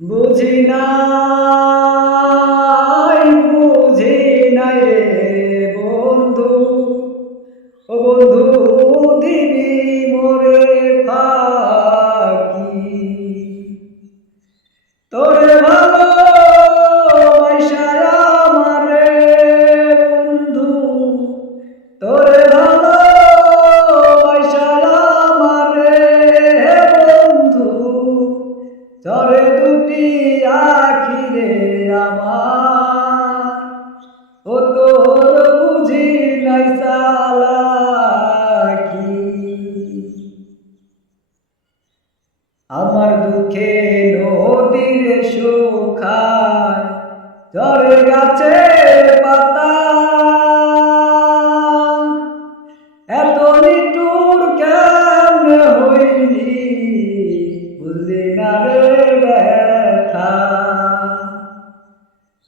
বুঝি নাই বুঝি নাই রে বন্ধু, ও বন্ধু দিবি মোরে ফাঁকি। তোরে ভালোবাসা আমারে বন্ধু, তোরে ভালোবাসা আমারে বন্ধু, ঝরে দুটি আখি রে আমার, ও তোর বুঝি নাই চালাকি। আমার দুঃখে নদীর শুকায় ঝরে গাছের পাতা, এত নিটুর কেমনে হইলি বুঝলি না রে ব্যথা।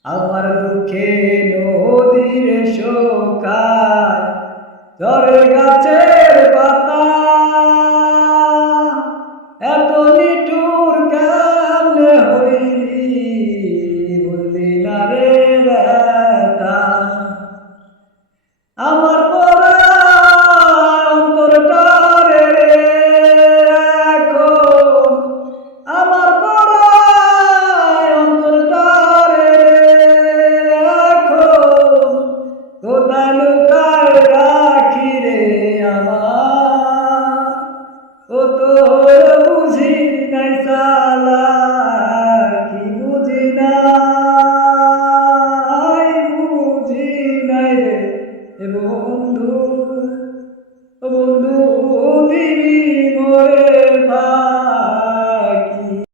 আমার দুঃখে নদীর শুকায় ঝরে গাছের পাতা।